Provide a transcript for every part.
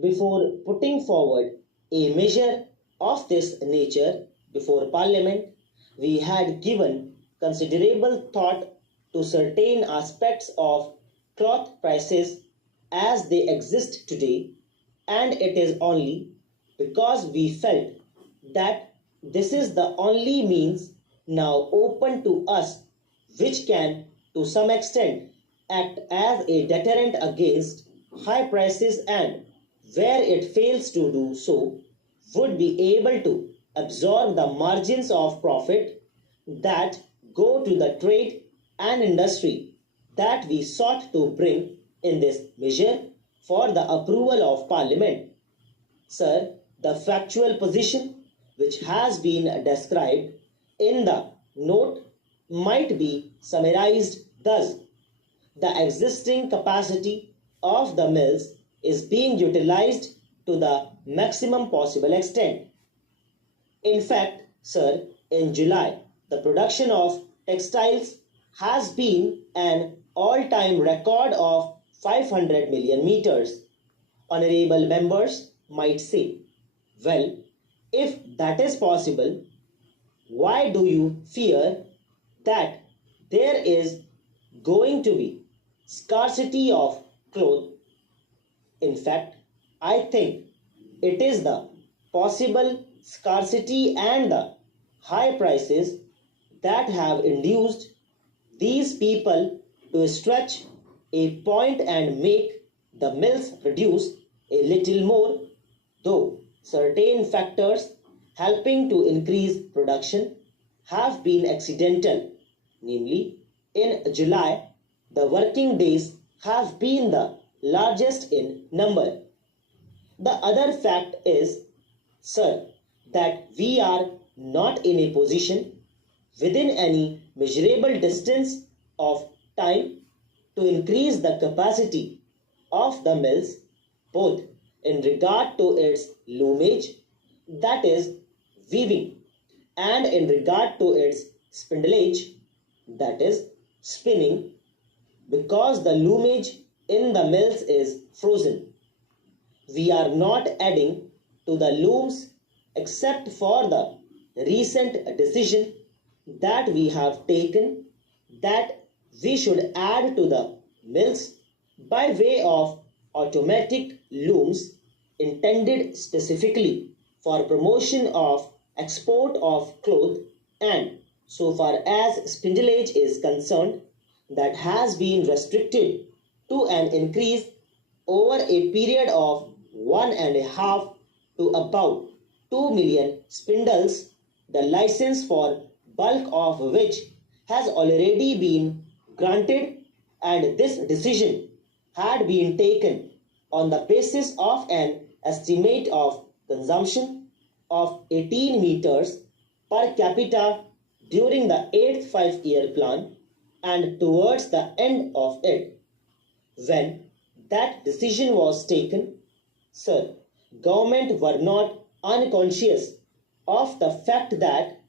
Before putting forward a measure of this nature before Parliament, we had given considerable thought to certain aspects of cloth prices as they exist today, and it is only because we felt that this is the only means now open to us which can, to some extent, act as a deterrent against high prices, and where it fails to do so, would be able to absorb the margins of profit that go to the trade and industry that we sought to bring in this measure for the approval of Parliament. Sir, the factual position which has been described in the note might be summarized thus: the existing capacity of the mills is being utilized to the maximum possible extent. In fact, sir, in July, the production of textiles has been an all-time record of 500 million meters. Honorable members might say, well, if that is possible, why do you fear that there is going to be scarcity of cloth? In fact, I think it is the possible scarcity and the high prices that have induced these people to stretch a point and make the mills produce a little more, though certain factors helping to increase production have been accidental. Namely, in July, the working days have been the largest in number. The other fact is, sir, that we are not in a position within any measurable distance of time to increase the capacity of the mills, both in regard to its loomage, that is weaving, and in regard to its spindleage, that is spinning, because the loomage in the mills is frozen. We are not adding to the looms except for the recent decision that we have taken that we should add to the mills by way of automatic looms intended specifically for promotion of export of cloth, and so far as spindleage is concerned, that has been restricted to an increase over a period of 1.5 to about 2 million spindles, the license for bulk of which has already been granted, and this decision had been taken on the basis of an estimate of consumption of 18 meters per capita during the 8th 5-year plan, and towards the end of it. When that decision was taken, sir, government were not unconscious of the fact that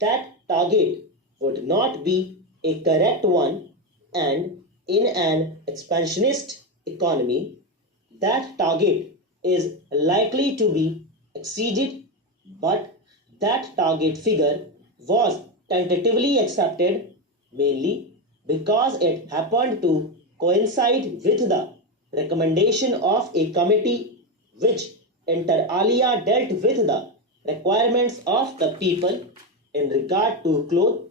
that target would not be a correct one, and in an expansionist economy, that target is likely to be exceeded, but that target figure was tentatively accepted mainly because it happened to coincide with the recommendation of a committee which inter alia dealt with the requirements of the people in regard to cloth,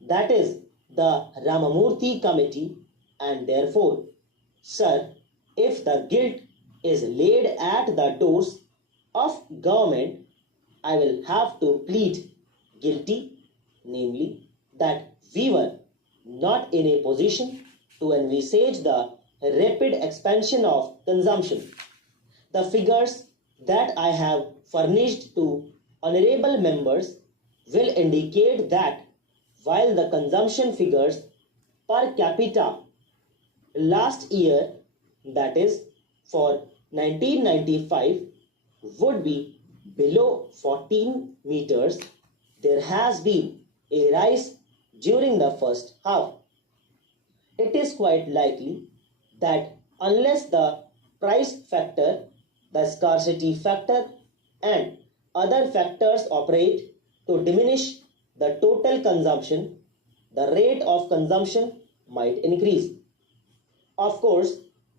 that is the Ramamurthy committee, and therefore, sir, if the guilt is laid at the doors of government, I will have to plead guilty, namely that we were not in a position to envisage the rapid expansion of consumption. The figures that I have furnished to honorable members will indicate that while the consumption figures per capita last year, that is for 1995, would be below 14 meters, there has been a rise during the first half. It is quite likely that unless the price factor the scarcity factor, and other factors operate to diminish the total consumption, the rate of consumption might increase. Of course,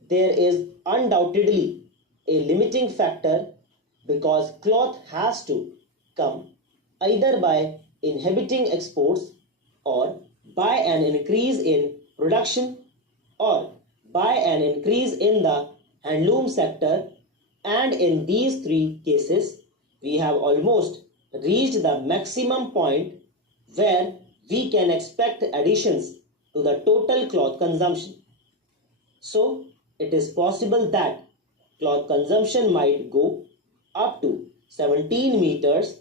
there is undoubtedly a limiting factor because cloth has to come either by inhibiting exports or by an increase in production or by an increase in the handloom sector, and in these three cases we have almost reached the maximum point where we can expect additions to the total cloth consumption. So it is possible that cloth consumption might go up to 17 meters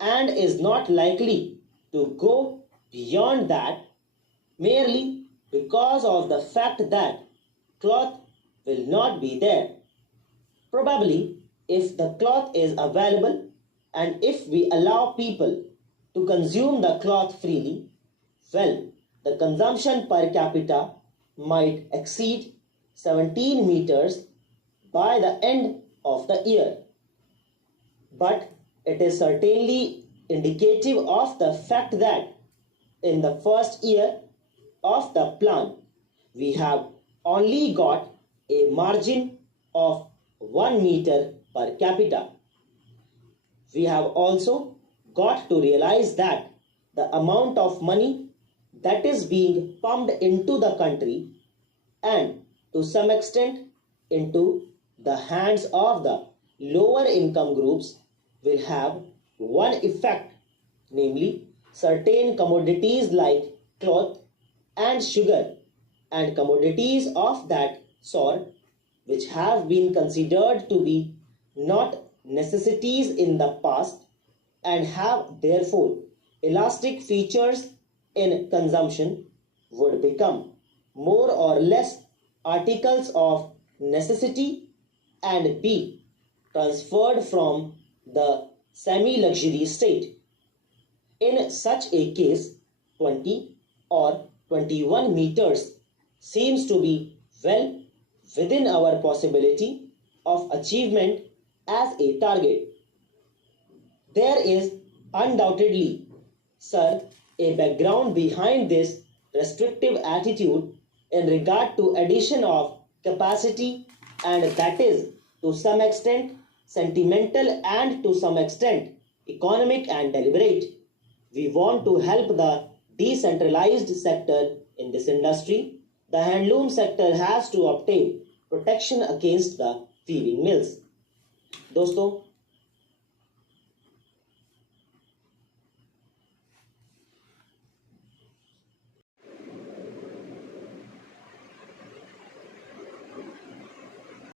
and is not likely to go beyond that merely because of the fact that cloth will not be there. Probably, if the cloth is available and if we allow people to consume the cloth freely, well, the consumption per capita might exceed 17 meters by the end of the year. But it is certainly indicative of the fact that in the first year of the plan, we have only got a margin of 1 meter per capita. We have also got to realize that the amount of money that is being pumped into the country and to some extent into the hands of the lower income groups will have one effect, namely certain commodities like cloth and sugar and commodities of that sort which have been considered to be not necessities in the past and have therefore elastic features in consumption would become more or less articles of necessity and be transferred from the semi-luxury state. In such a case, 20 or 21 meters seems to be well within our possibility of achievement as a target. There is undoubtedly, sir, a background behind this restrictive attitude in regard to addition of capacity, and that is to some extent sentimental and to some extent economic and deliberate. We want to help the decentralized sector in this industry. The handloom sector has to obtain protection against the weaving mills. दोस्तों,